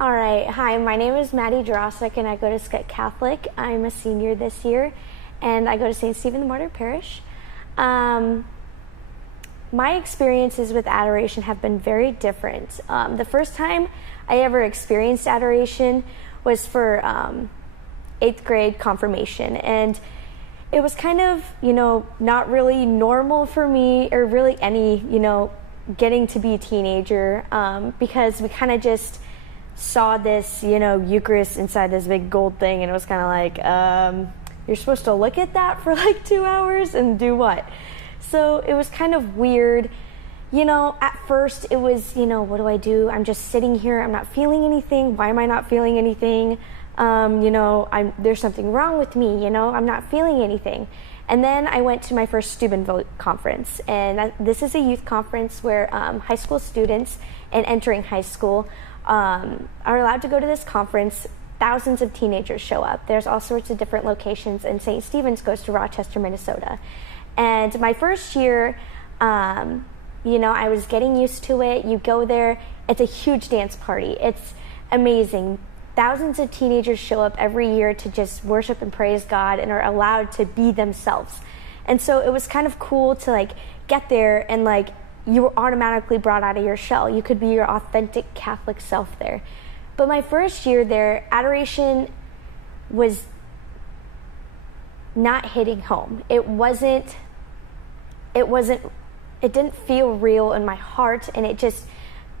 All right. Hi, my name is Maddie Testimony, and I go to Scott Catholic. I'm a senior this year, and I go to St. Stephen the Martyr Parish. My experiences with adoration have been very different. The first time I ever experienced adoration was for 8th grade confirmation, and it was kind of, not really normal for me, or really any, getting to be a teenager, because we kind of just saw this, Eucharist inside this big gold thing, and it was kind of like, you're supposed to look at that for like 2 hours and do what? So it was kind of weird. At first it was, what do I do? I'm just sitting here, I'm not feeling anything. Why am I not feeling anything? There's something wrong with me, I'm not feeling anything. And then I went to my first Steubenville conference, and this is a youth conference where high school students and entering high school are allowed to go to this conference. Thousands of teenagers show up. There's all sorts of different locations, and St. Stephen's goes to Rochester, Minnesota. And my first year, I was getting used to it. You go there, it's a huge dance party. It's amazing. Thousands of teenagers show up every year to just worship and praise God and are allowed to be themselves. And so it was kind of cool to get there and you were automatically brought out of your shell. You could be your authentic Catholic self there. But my first year there, adoration was not hitting home. It didn't feel real in my heart, and it just,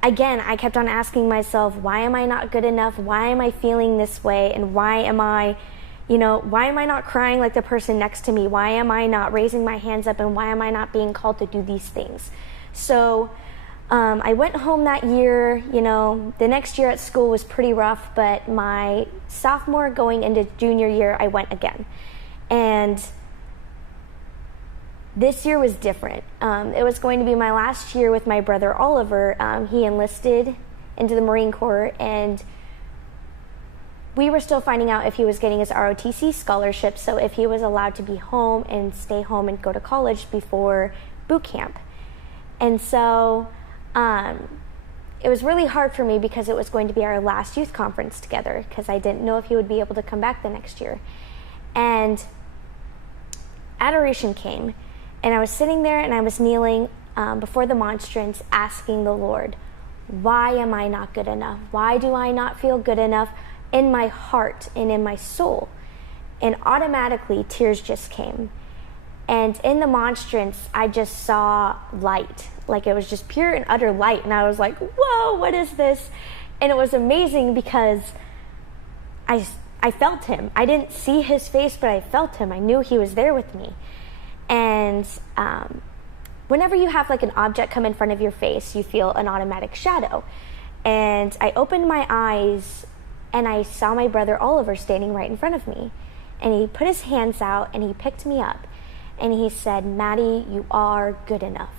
again, I kept on asking myself, why am I not good enough? Why am I feeling this way? And why am I not crying like the person next to me? Why am I not raising my hands up? And why am I not being called to do these things? So I went home that year. The next year at school was pretty rough, but my sophomore going into junior year, I went again. And this year was different. It was going to be my last year with my brother Oliver. He enlisted into the Marine Corps, and we were still finding out if he was getting his ROTC scholarship, so if he was allowed to be home and stay home and go to college before boot camp. And so it was really hard for me because it was going to be our last youth conference together, because I didn't know if he would be able to come back the next year. And adoration came, and I was sitting there and I was kneeling before the monstrance, asking the Lord, why am I not good enough? Why do I not feel good enough in my heart and in my soul? And automatically tears just came. And in the monstrance, I just saw light. It was just pure and utter light. And I was like, whoa, what is this? And it was amazing because I felt him. I didn't see his face, but I felt him. I knew he was there with me. And whenever you have an object come in front of your face, you feel an automatic shadow. And I opened my eyes, and I saw my brother Oliver standing right in front of me. And he put his hands out, and he picked me up. And he said, Maddie, you are good enough.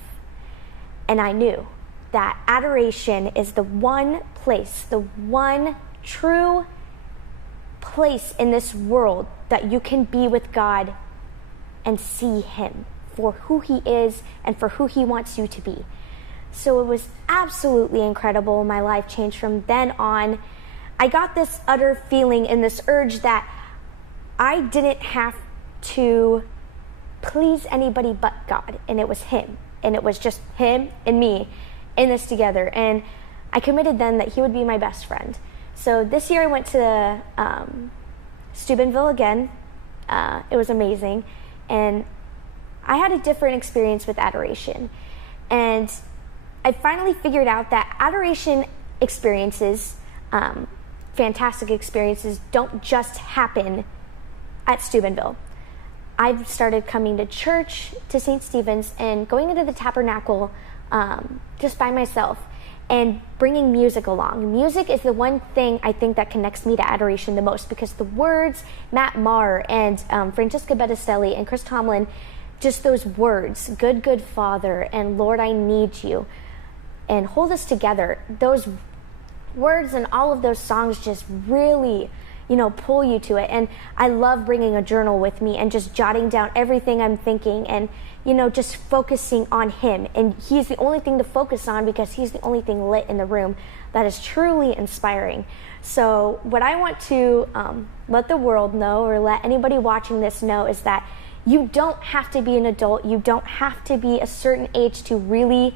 And I knew that adoration is the one place, the one true place in this world that you can be with God and see him for who he is and for who he wants you to be. So it was absolutely incredible. My life changed from then on. I got this utter feeling and this urge that I didn't have to please anybody but God, and it was him, and it was just him and me in this together. And I committed then that he would be my best friend. So this year I went to Steubenville again. It was amazing, and I had a different experience with adoration. And I finally figured out that adoration experiences, fantastic experiences, don't just happen at Steubenville. I've started coming to church, to St. Stephen's, and going into the tabernacle just by myself and bringing music along. Music is the one thing I think that connects me to adoration the most, because the words, Matt Maher and Francesca Bettistelli and Chris Tomlin, just those words, good, good Father, and Lord, I need you, and hold us together. Those words and all of those songs just really pull you to it. And I love bringing a journal with me and just jotting down everything I'm thinking and, just focusing on him. And he's the only thing to focus on because he's the only thing lit in the room that is truly inspiring. So what I want to let the world know, or let anybody watching this know, is that you don't have to be an adult. You don't have to be a certain age to really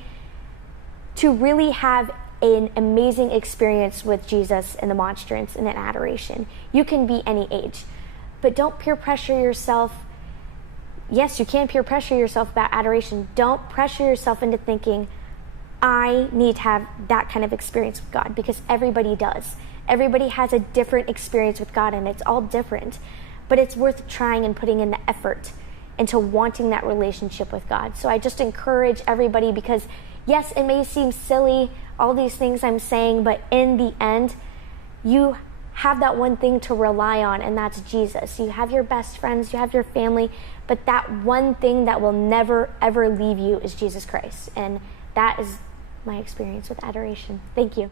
have an amazing experience with Jesus and the monstrance and in adoration. You can be any age, but don't peer pressure yourself. Yes, you can peer pressure yourself about adoration. Don't pressure yourself into thinking, I need to have that kind of experience with God, because everybody does. Everybody has a different experience with God, and it's all different, but it's worth trying and putting in the effort into wanting that relationship with God. So I just encourage everybody, because yes, it may seem silly, all these things I'm saying, but in the end, you have that one thing to rely on, and that's Jesus. You have your best friends, you have your family, but that one thing that will never, ever leave you is Jesus Christ. And that is my experience with adoration. Thank you.